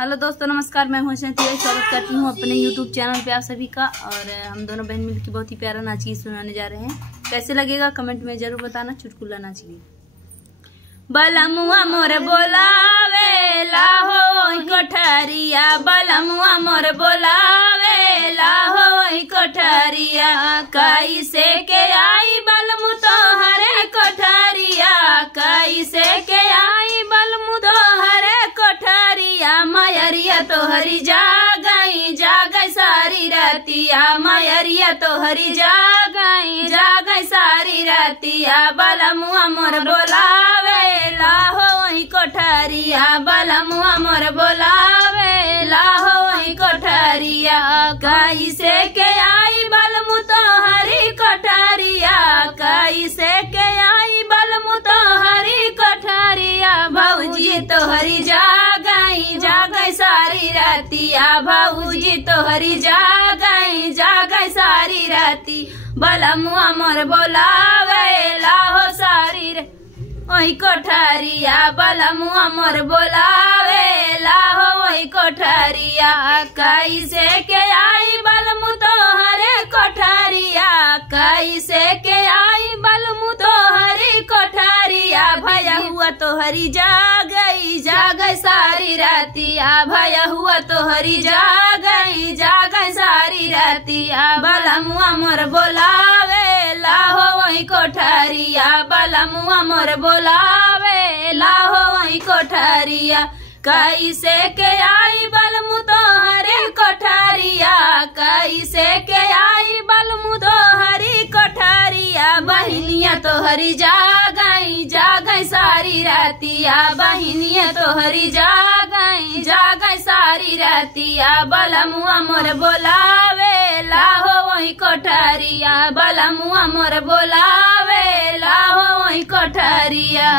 Hello दोस्तों, नमस्कार। मैं हूं तिवारी, स्वागत करती हूं अपने YouTube चैनल पे आप सभी का। और हम दोनों बहन मिलकर बहुत ही प्यारा नाच गीत सुनाने जा रहे हैं। कैसे लगेगा कमेंट में जरूर बताना। चुटकुला नाच गीत। बलमुआ मोर बोलावे लाहो कोठरिया, बलमुआ मोर बोलावे लाहो कोठरिया, कैसे के आई बलमु तोहरे कोठरिया, कैसे के आई बलमु तोहरे कोठरिया, मयरिया तोहरी जागई जागई सारी रतिया, मयरिया तोहरी जागई जागई सारी रतिया, बलमुआ मोर बोलावे लाहो कोठरिया, बलमुआ मोर बोलावे लाहो कोठरिया, कैसे के आई बलमु तोहरी कोठरिया, कैसे के आई बलमु तोहरी कोठरिया, भौजी तोहरी जागई जागई सारी रतिया, भौजी तोहरी जागई जागई सारी रती, बलमुआ मोर बोलावे लाहो सारी ओई कोठरिया, बलमुआ मोर बोलावे लाहो ओई कोठरिया, कैसे के आई बलमु तोहरे कोठरिया, कैसे के आई बलमु तोहरी कोठरिया, भैया हुआ तोहरी जागई जागई सारी रतिया, भैया हुआ तोहरी जागई जागई सारी रतिया, बलमुआ मोर बोलावे लाहो ओई कोठरिया, बलमुआ मोर बोलावे लाहो ओई कोठरिया, कैसे के आई बलमु तोहरे कोठरिया, कैसे के आई बलमु तोहरी कोठरिया, बहिनिया तोहरी जागई जागई सारी रतिया, बहिनिया तोहरी जागई जागई सारी रतिया, बलमुआ मोर बोलावे लाहो ओई कोठरिया, बलमुआ मोर बोलावे लाहो ओई कोठरिया।